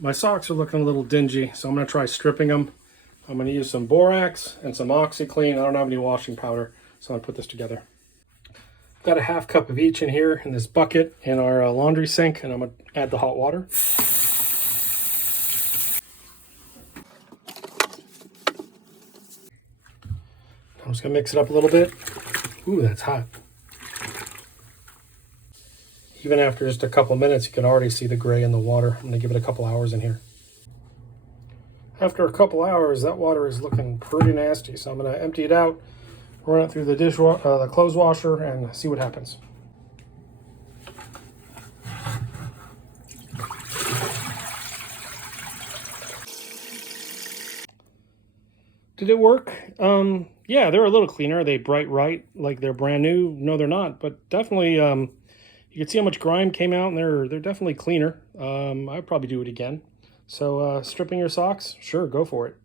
My socks are looking a little dingy, so I'm going to try stripping them. I'm going to use some borax and some Oxiclean. I don't have any washing powder, so I'm going to put this together. Got a half cup of each in here in this bucket in our laundry sink, and I'm going to add the hot water. I'm just going to mix it up a little bit. Ooh, that's hot. Even after just a couple minutes, you can already see the gray in the water. I'm going to give it a couple hours in here. After a couple hours, that water is looking pretty nasty, so I'm going to empty it out, run it through the clothes washer, and see what happens. Did it work? Yeah, they're a little cleaner. Are they bright right, like they're brand new? No, they're not, but definitely you can see how much grime came out, and they're definitely cleaner. I'd probably do it again. So stripping your socks, sure, go for it.